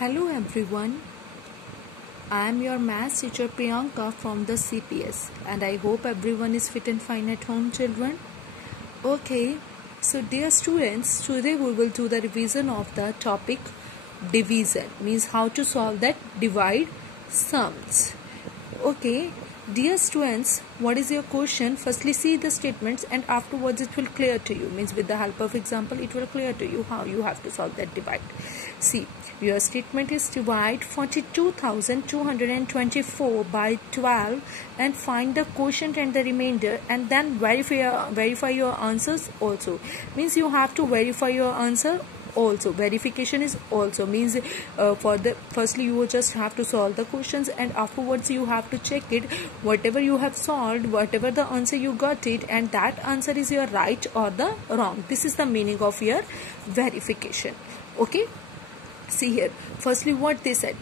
Hello everyone, I am your maths teacher Priyanka from the CPS and I hope everyone is fit and fine at home, children. Okay, so dear students, today we will do the revision of the topic division, means how to solve that divide sums. Okay, dear students, what is your question? Firstly see the statements and afterwards it will clear to you, means with the help of example it will clear to you how you have to solve that divide. See, your statement is divide 42,224 by 12 and find the quotient and the remainder, and then verify your answers also. Means you have to verify your answer also. Verification is also means firstly you just have to solve the questions and afterwards you have to check it, whatever you have solved, whatever the answer you got it, and that answer is your right or the wrong. This is the meaning of your verification. Okay, see here, firstly what they said,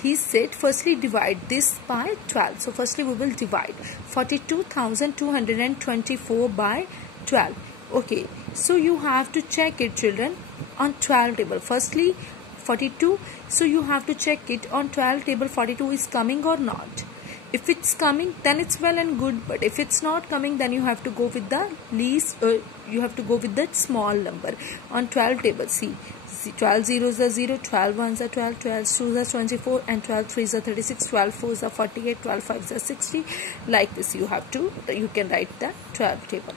he said firstly divide this by 12. So firstly we will divide 42,224 by 12. Okay, so you have to check it, children, on 12 table. Firstly 42, so you have to check it on 12 table 42 is coming or not. If it's coming then it's well and good, but if it's not coming then you have to go with the least, you have to go with that small number on 12 table. See, 12 zeros are 0, 12 ones are 12, 12 twos are 24 and 12 threes are 36, 12 fours are 48, 12 fives are 60. Like this you have to, you can write the 12 table.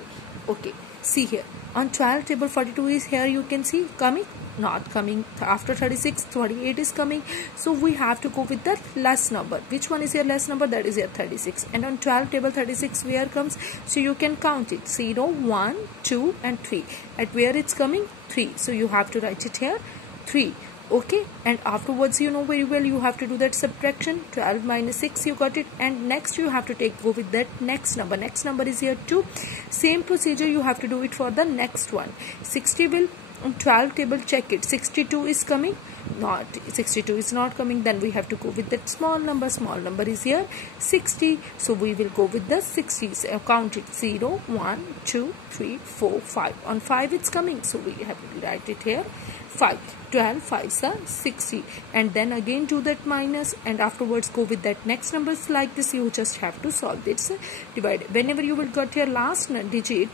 Okay, see here, on 12 table 42 is here, you can see coming, not coming. After 36 28 is coming, so we have to go with the less number. Which one is your less number? That is your 36. And on 12 table 36 where comes, so you can count it 0 1 2 and 3. At where it's coming? 3. So you have to write it here 3. Okay, and afterwards you know very well you have to do that subtraction. 12 minus 6 you got it, and next you have to go with that next number. Next number is here 2. Same procedure you have to do it for the next one. 60 will on 12 table check it, 62 is coming, not 62 is not coming, then we have to go with that small number. Small number is here 60, so we will go with the 60s. Count it 0 1 2 3 4 5. On 5 it's coming, so we have to write it here 5. 12 5s are 60, and then again do that minus and afterwards go with that next numbers. Like this you just have to solve this divide. Whenever you will get your last digit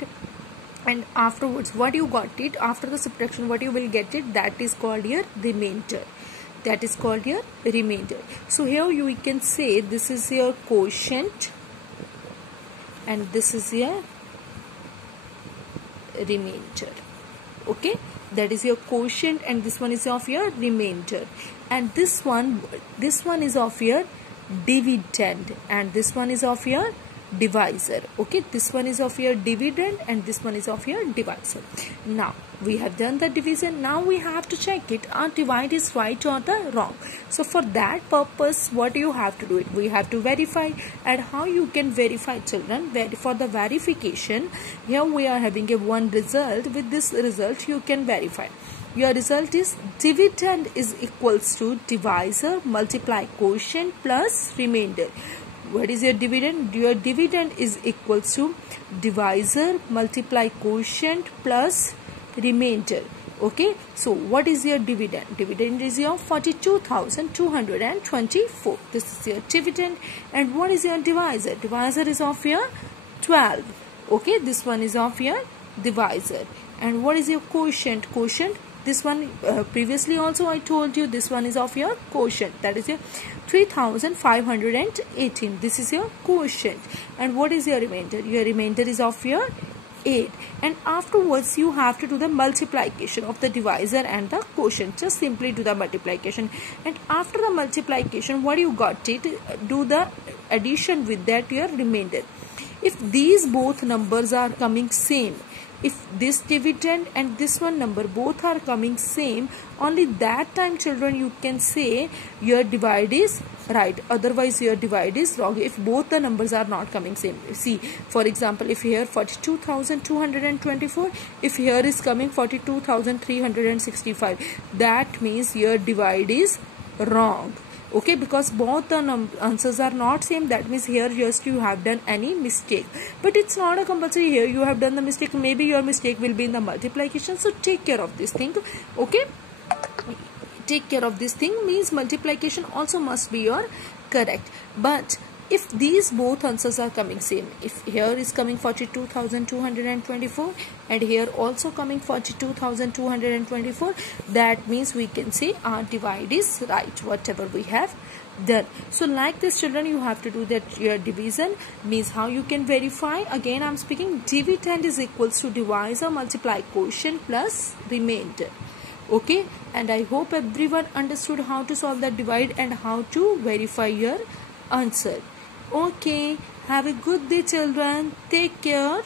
and afterwards what you got it after the subtraction, what you will get it, that is called your remainder. That is called your remainder. So here you can say this is your quotient and this is your remainder. Okay, that is your quotient and this one is of your remainder, and this one is of your dividend and this one is of your divisor. Okay, this one is of your dividend and this one is of your divisor. Now we have done the division. Now we have to check it, our divide is right or the wrong. So for that purpose what you have to do it, we have to verify. And how you can verify, children? For the verification, here we are having a one result. With this result you can verify. Your result is dividend is equals to divisor multiply quotient plus remainder. What is your dividend? Your dividend is equals to divisor multiply quotient plus remainder. Okay, so what is your dividend? Dividend is your 42,224. This is your dividend. And what is your divisor? Divisor is of your 12. Okay, this one is of your divisor. And what is your quotient? Quotient, this one previously also I told you, this one is of your quotient, that is your 3,518. This is your quotient. And what is your remainder? Your remainder is of your 8. And afterwards you have to do the multiplication of the divisor and the quotient. Just simply do the multiplication, and after the multiplication what you got it, do the addition with that your remainder. If these both numbers are coming same, if this dividend and this one number both are coming same, only that time, children, you can say your divide is right, otherwise your divide is wrong if both the numbers are not coming same. See, for example, if here 42,224, if here is coming 42,365, that means your divide is wrong. Okay, because both the answers are not same, that means here just you have done any mistake. But it's not a compulsory, here you have done the mistake, maybe your mistake will be in the multiplication, so take care of this thing. Okay, take care of this thing, means multiplication also must be your correct. But if these both answers are coming same, if here is coming 42,224 and here also coming 42,224, that means we can say our divide is right, whatever we have done. So like this children, you have to do that your division. Means how you can verify, again I'm speaking, dividend is equals to divide or multiply quotient plus remainder. Okay, and I hope everyone understood how to solve that divide and how to verify your answer. Okay, have a good day children, take care.